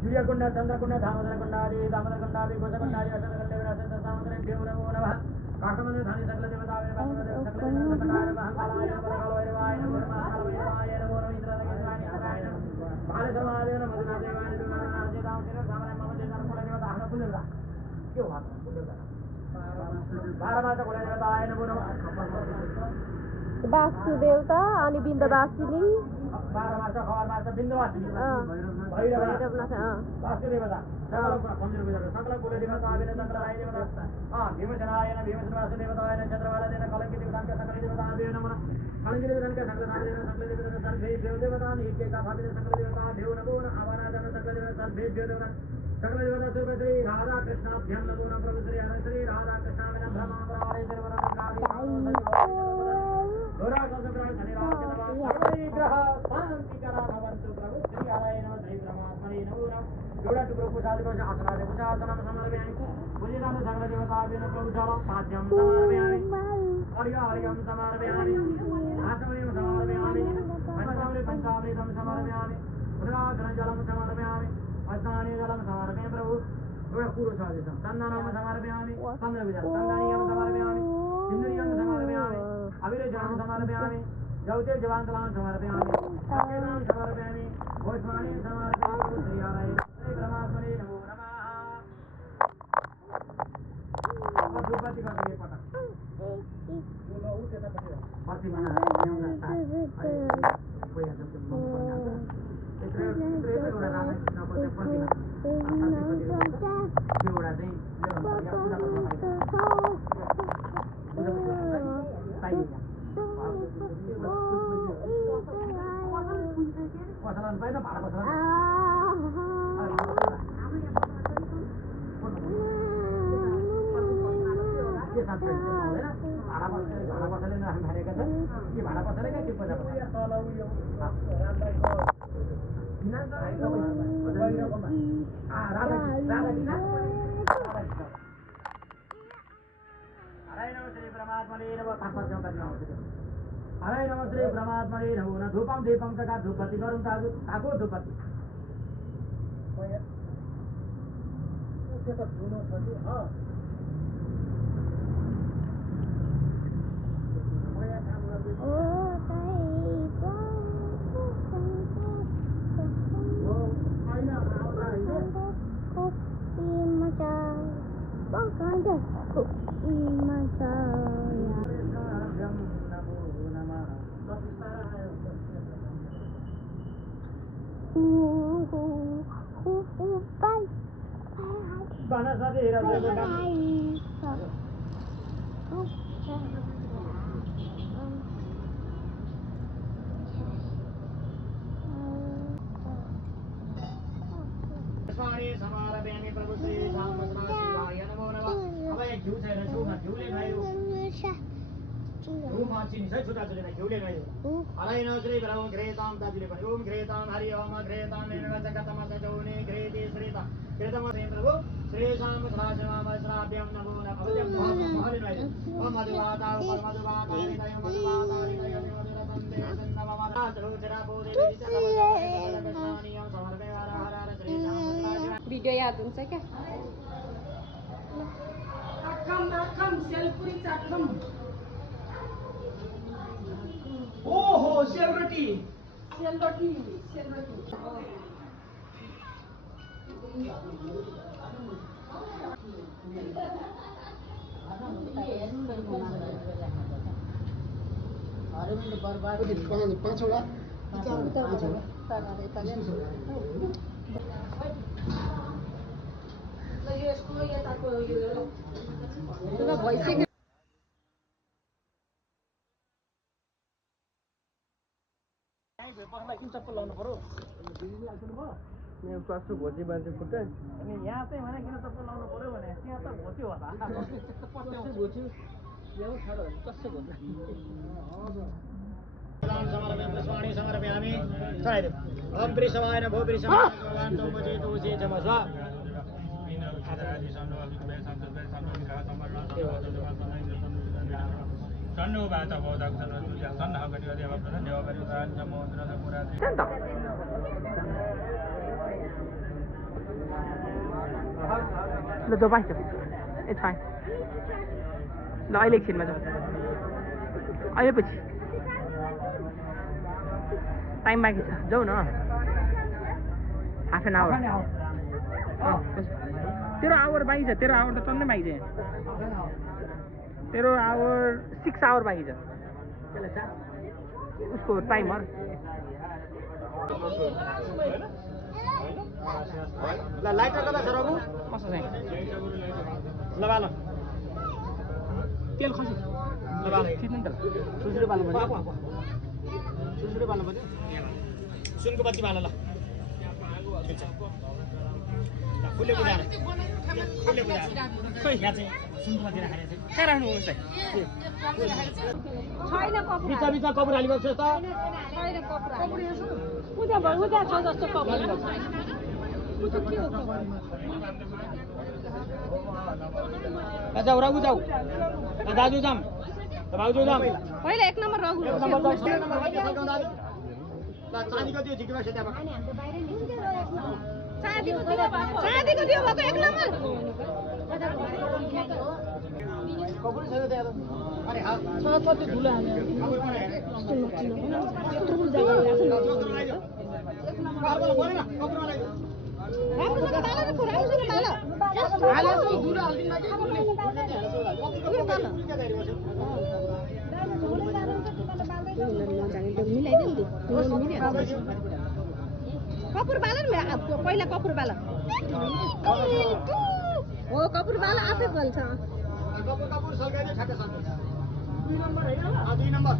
सूर्यकुंड चंद्रकुंड दामोदरकुंडादि दामोदरकुंडादि गोसकुंडादि अशनकुंडे विराजते सामोदरे नमो नमः काष्ठमंदिर धानी सकल देवतावे सकल देवतावे महाकालाय परकालवैरवाय नमो नमः महाकालवैरवाय नमो नमः इंद्रनगेन्द्राय नारायण बालसमादेव नमो देवाय नमो आदिदाम तेरे सामने मम देवता कुल देवता हन कुल देवता क्यों बात कुल देवता बारमाता कुल देवताय नमो नमः वासुदेवता अनि बिन्दवासिनी बारमाता खबरमाता बिन्दवासिनी भैरवनाथ वासुदेवता सकल कुल देवतावे सकल राय देवता भीमसेनाय नमः भीमसेन वासुदेवताय नमः चंद्रवालदेव कलंकित विधान के सकल देवतावे नमः कलंकित विधान के सकल देवता सर्वे देवता नित्य का भावित सकल देवता देव नमो नमः आवानादन सकल देवता सर्वे देवता सकल देवता सर्व श्री राधा कृष्णाभ्यां नमो नमः प्रभु श्री हरि श्री राधा कृष्ण विना ब्रह्मा ब्रह्माय देवरत्नादि दोरा संस्कृत धनिराज ग्रह शांति करा भवन्तु प्रभु श्री हरि नमः श्री परमात्मने नमो नमः जोड़ा टुकड़ो प्रसाद को आसनादे आसनम समर्पयामि पूजितां सकल देवताभ्यो प्रभु जलम पाद्यं समर्पयामि अर्घ्यं समर्पयामि आसमनीयं समर्पयामि पंचामृतं समर्पयामि पुनराधनं जलं समर्पयामि अस्नाने जलं समर्पयामि प्रभु जोड़ा पूर्व साधेशं चन्दनं समर्पयामि चन्द्रविजं चन्दनीयं समर्पयामि सिन्दूरियं समर्पयामि अभिरजं समर्पयामि जौते जवान्तलां समर्पयामि सकेलां समर्पयामि घोषवाणी समर्पयामि श्री हरि परमात्मने नमो नमः धूपबत्ती कर दिए पटक बोलो उठे था पटक पार्टी बना है जाता है कोई ऐसा तो इतने उड़ा रहा है ना कोई पार्टी ये उड़ा they pasalan apa itu para pasalan ये साथ में है ना भाड़ा पसले ना हम भरेगा सर ये भाड़ा पसले का कितना पता है तो लाऊ यो बिना तो आई तो राधा जी ना अरे नमः श्री परमात्मने नमः पांचों का नाम है अरे नमः श्री परमात्मने नमो न धूपम दीपम तका धूपति करूं ताको धूपति ओके तो दोनों सजी हां ओ आइना आइना कोपी मचा बंकांडा कोपी मचा Bana saja hira berbeda. स्वामी समारभ्यामि प्रभु श्री रामचन्द्राय नमो नमः अब एक घिउ छैन छुमा घिउले खायो रूम आछि नि छुटा छैन घिउले खायो हराइ न श्री प्रभु घ्रेताम दाजुले पनि ओम घ्रेताम हरि ओम घ्रेताम निरवचकतम सजौने घ्रेति श्रीता घ्रेतम श्री प्रभु श्री रामचन्द्राय श्राभ्यं नमो नमः अवद्यं महले नै ओम मधुवाता परमधुवाता हरिदय मधुवाता हरिदय मधुरतन्दे सन्नमः चरोचरा बोधे कृष्णानियं समर्पय हर हर श्री भिडियो याद हुन्छ क्या आखम सेलपुरी चाखम ओहो सेलरोटी पाँचवटा भइसक्यो चप्पल लाउनु पर्यो यहाँ कस्तो घोची मान्छे खुट्टा अनि यहाँ चाहिँ भने किन चप्पल लाउनु पर्यो भने त्यहाँ त घोच्यो होला घोची यहाँ खाएर कस्तो घोच्छ स्वामी समर्पयामि चढाइदेऊ ओम वृषभाय नमो वृषभाय भगवान् तोमजे तुसे जमस्वा सन्नु बाता बौदाको सन्नु तुझ्या सन्न हगटी देव प्रधान देव गरि उदाहरण समुद्र समुरा शान्त ल जो पाइन्छ इट्स फाइन ल अहिले एकछिनमा जाउँ अहिले पछि टाइम बाँकी छ जाउँ न हाफ एन आवर तेरो आवर बाँकी छ तेरो आवर त टन्नै बाँकी छ तेरो आवर 6 आवर बाँकी छ उसको टाइमर ल लाइटर कता छ रघु कस्तो चाहिँ ल बाल तेल खसी ल बाल थिच्नु नि त सुसुरे बाल्नु पर्यो सुसुरे बाल्नु पर्यो सुनको बत्ती बाल ल ठिक छ ल फुले बुझाएर फुले बुझाएर खोइ यहाँ चाहिँ सुनको बत्ती राखेर चाहिँ कहाँ राख्नु उसलाई छैन कपुर बिचा बिचा कपुर हालिरहेको छ त छैन कपुर उता छ जस्तो कपुर जाऊ रघु जाऊ दाजु जाम भाउजू जाम पहिला 1 नम्बर रघु चाँदीको त्यो झिकिमा छ त्यहाँ चाँदीको दियो भएको 1 नम्बर कपुर छैन त्यहाँ अरे हा कपुर बालन पहिला कपुर बाल हो कपुर बाल आफै बल्छ कपुर सल्काइदियो ठ्याक्क सल्काइदियो 2 नम्बर हैन 2 नम्बर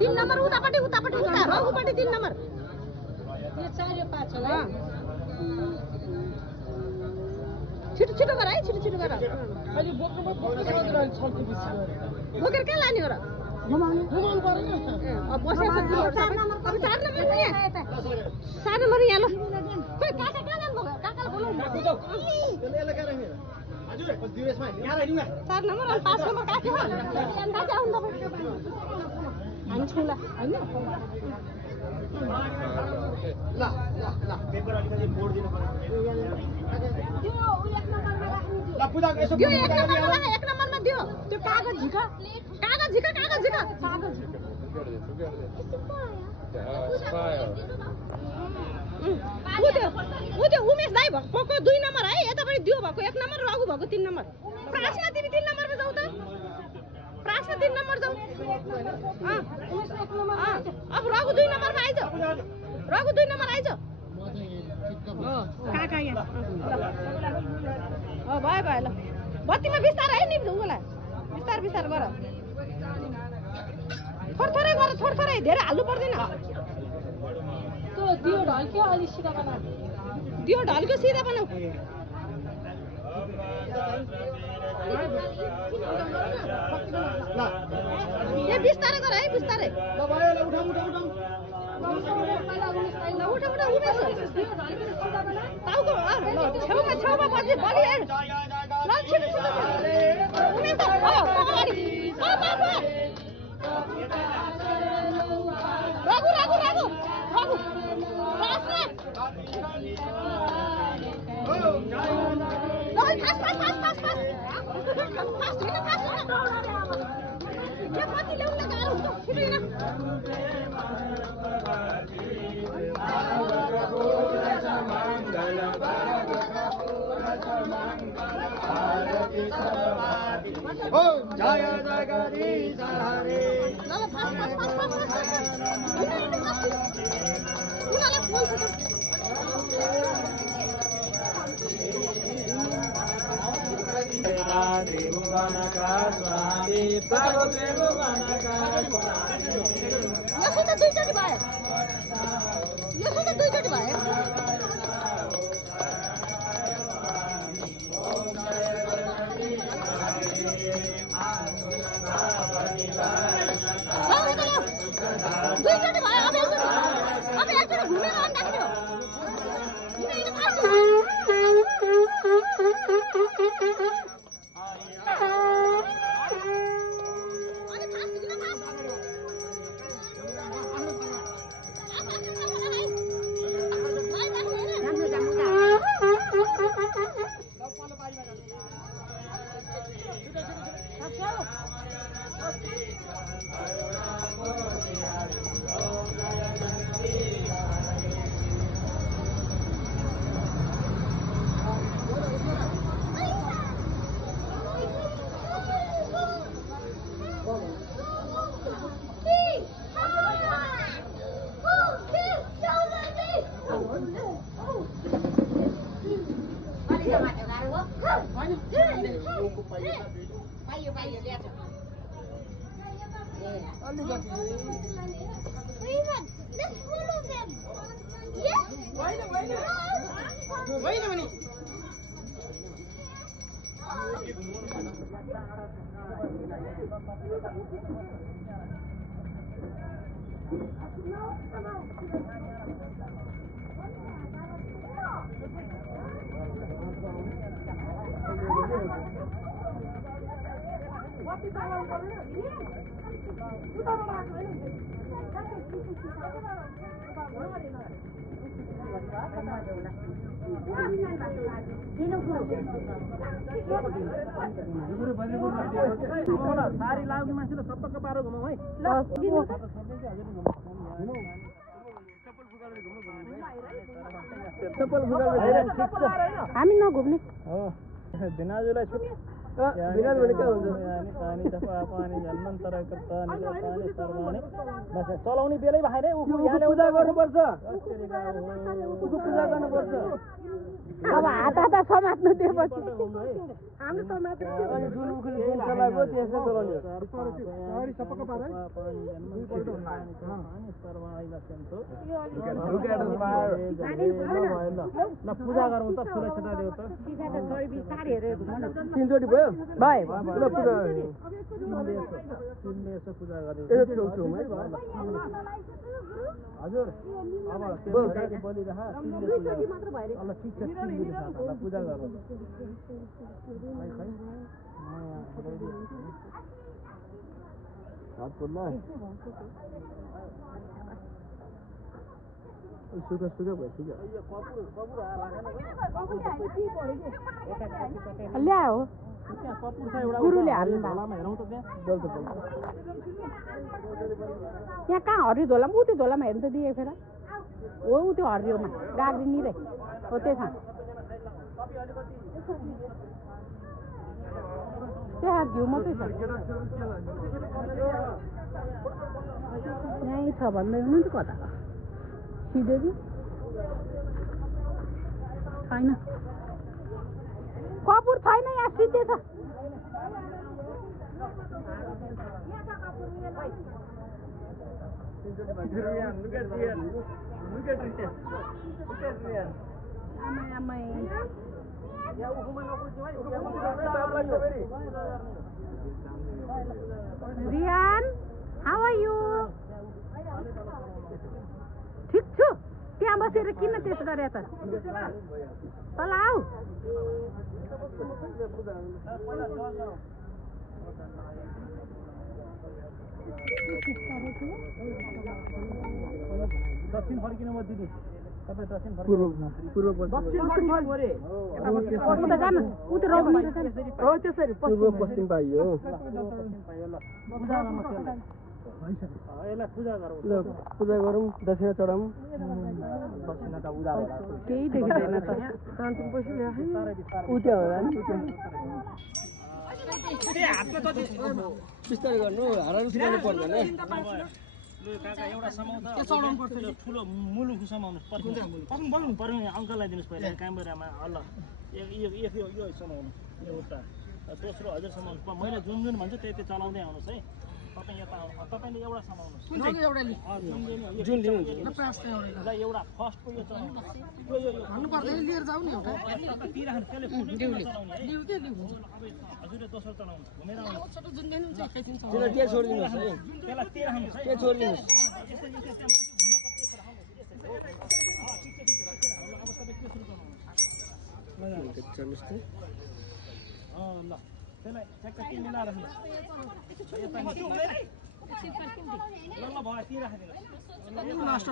3 नम्बर उतापट्टि उता रघुपट्टि 3 नम्बर यो 4 यो 5 होला छिटो गर है छिटो गर अहिले बोकेर कहाँ लाने हो र घुमाउनु पर्यो अब बसेछ 4 नम्बर यहाँ ल खोइ काका कहाँ जानु भयो काकाले बोलाउनु यसले के राख्ने हजुर दिवेशमा यहाँ राख्दिनु 4 नम्बर अनि 5 नम्बर काकी हो काका आउनु तपाईँ हामी छुला हैन ल पेपर अलिकति बोर्ड दिनु पर्यो ल पुजा यसो त्यो 1 नम्बरमा दियो त्यो कागज झिका उ त्यो उमेश दाइ भएको 2 नम्बर है यतापट्टि दियो भएको 1 नम्बर रघु भएको 3 नम्बर प्रासमा तिमी 3 नम्बरमा जाऊ त प्रासमा 3 नम्बर जाऊ अब रघु 2 नम्बरमा आइज रघु 2 नम्बर आइज काका यहाँ भयो ल बत्तीमा बिस्तार है नि उलाई बिस्तार गर थोरै धेरै हाल्नु पर्दैन त्यो दियो ढल्क्यो अलि सिधा बनाऊ ए बिस्तारै गर है बिस्तारै ल भयो ल उठाऊ ल उठ उमेश टाउको छेउमा बजी बढी हेर ल छिटो उमेश अगाडि रघु जय जगदीश हरे दुईचोटि भयो अब एकचोटि घुमेर अन्त Let's follow them. Yes. Wait a minute. Sari लाग्ने मान्छेले सबैको पारो घुमाऊ है हामी नघुम्ने भिनाजुलाई चलाउने बेलै भएन पूजा गर्नुपर्छ पूजा गर्नुपर्छ अब हात समात्नु दिएपछि हामी समात्नु अनि जुन उखुले जुन चलाएको त्यसै चलाउने पूजा गरौँ त फुल छेदा देऊ त तीनचोटि भयो पूजा गर्यो हजुर अब बलिरह पूजा गरौँ सुगा भयो सुगा ल्यायो गुरुले हाल्नु यहाँ कहाँ हरियो झोलामा ऊ त्यो झोलामा हेर्नु त दिए फेर हो ऊ त्यो हरियोमा गाग्री निरै हो त्यसमा त्यहाँ घिउ मात्रै छ यहीँ छ भन्दै हुनुहुन्छ कता सिधै कि छैन कपुर छैन यहाँ सिधै छ रियान हाउ आर यु ठिक छु त्यहाँ बसेर किन त्यसो गरे त तल आऊ दक्षिण फर्किन म दिदी तपाईँ दक्षिण पूर्व पश्चिम पाइयो पूजा गरौँ दक्षिणा चढाउँ दक्षिणा त उदा केही देखिँदैन त उता होला नि बिस्तारै गर्नु हराएर सुनाउनु पर्दैन काका एउटा समाउँछ ठुलो मुलुक समाउनु पर्छ बस्नु पर्यो अङ्कललाई दिनुहोस् पहिला क्यामेरामा हल्ल यो समाउनु एउटा दोस्रो हजुर समाउनु मैले जुन जुन भन्छु त्यही चलाउँदै आउनुहोस् है तपाईँ यता आउनु तपाईँले एउटा समाउनुहोस् ल एउटा फर्स्टको यो हजुरले दोस्रो चलाउनु घुमेर आउनुहोस् त्यसलाई छोडिदिनुहोस् है त्यसलाई छोडिदिनुहोस् ल त्यसलाई ठ्याक्कै मिलाएर राख्नुहोस् ल भयो ती राखिदिनुहोस्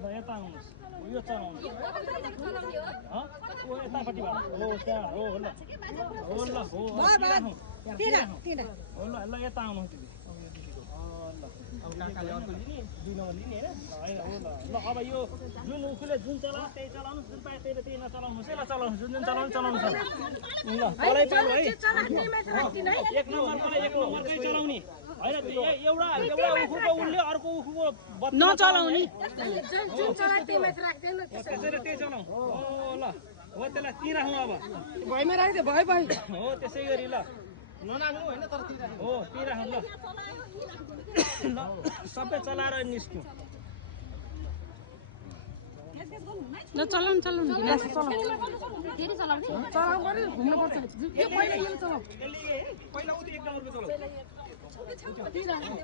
ल यता आउनुहोस् यो चलाउनुहोस् यतापट्टिबाट हो त्यहाँ हो ल हो ल हो ल यता आउनुहोस् दिदी अब काकाले अर्को लिने 2 नम्बर लिने होइन ल अब यो जुन उखुले जुन चलाउनु त्यही चलाउनुहोस् जुन पाए त्यही नचलाउनुहोस् है ल चलाउनुहोस् जुन चलाउनु छ ल तलै पाउ है 1 नम्बरलाई 1 नम्बरकै चलाउने हैन एउटा उखुको उनले अर्को उखुको नचलाउने जुन चलाए त्यही माथि राख्दैन त्यसैले त्यही चलाऊ हो ल हो त्यसलाई ती राख्नु अब भइमा राख्दे भयो हो त्यसै गरी ल ननाग्नु होइन तर हो पिराख्नु ल सबै चलाएर निस्क्यौँ ल चलाउनु चलाउनु फेरि चलाउने चलाउनु पर्यो घुम्नु पर्छ यो पहिला यो चलाऊ पहिला उति 1 नम्बरको चलाऊ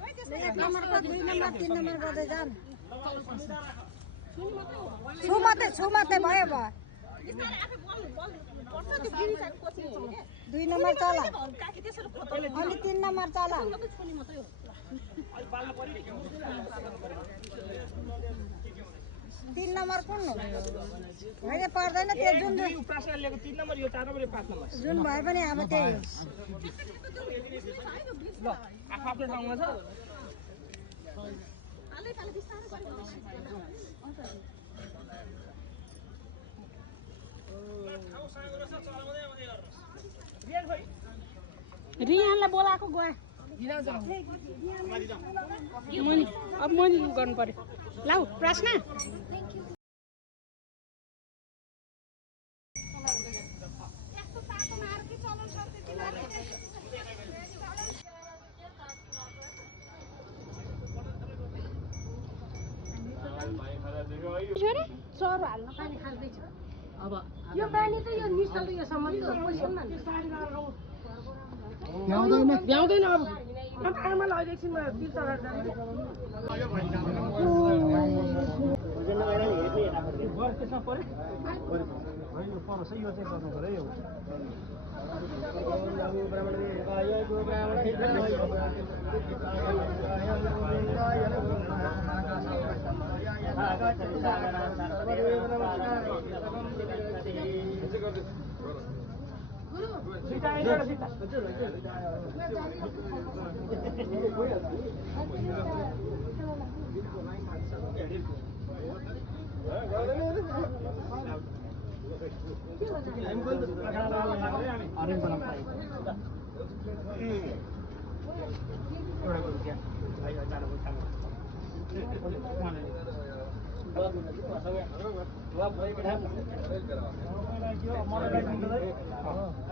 एक नम्बरको 2 नम्बर 3 नम्बर गर्दै जान छु मात्रै भयो बा 2 नम्बर चला अनि 3 नम्बर चला 3 नम्बर कुन हो होइन पर्दैन त्यो जुन प्रश्न लिएको 3 नम्बर यो 4 नम्बर यो 5 नम्बर जुन भए पनि अब त्यही हो ल आफ्नो ठाउँमा छ रियानलाई बोलाएको गयो अब मैले गर्नु पर्यो लाउ प्रश्न सर हाल्न पानी खाँदैछ अब यो पानी चाहिँ यो निस्कल्दै यो सम्बन्ध भ्याउँदैन अब आमालाई अहिले एकछिनमा तिल चढाएर त्यसमा पऱ्यो पर्छ यो चाहिँ गर्नु पऱ्यो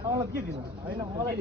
मलाई के दिनु होइन मलाई